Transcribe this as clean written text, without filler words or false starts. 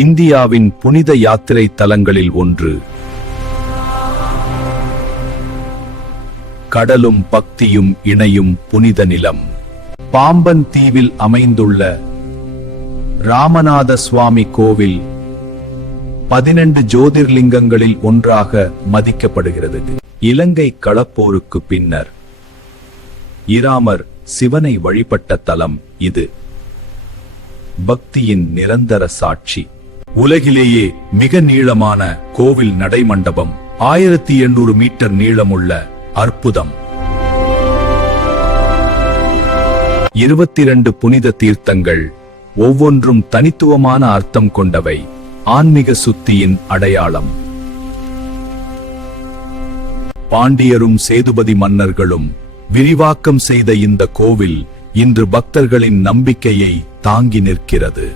இந்தியாவின் புனித யாத்திரை தலங்களில் ஒன்று. கடலும் பக்தியும் இணையும் புனித நிலம். பாம்பன் தீவில் அமைந்துள்ள ராமநாத சுவாமி கோவில் 12 ஜோதிர்லிங்கங்களில் ஒன்றாக மதிக்கப்படுகிறது. இலங்கை களப்போருக்கு பின்னர் இராமர் சிவனை வழிபட்ட தலம் இது. பக்தியின் நிரந்தர சாட்சி. உலகிலேயே மிக நீளமான கோவில் நடைமண்டபம். 1800 மீட்டர் நீளமுள்ள அற்புதம். 22 புனித தீர்த்தங்கள், ஒவ்வொன்றும் தனித்துவமான அர்த்தம் கொண்டவை. ஆன்மீக சுத்தியின் அடையாளம். பாண்டியரும் சேதுபதி மன்னர்களும் விரிவாக்கம் செய்த இந்த கோவில் இன்று பக்தர்களின் நம்பிக்கையை தாங்கி நிற்கிறது.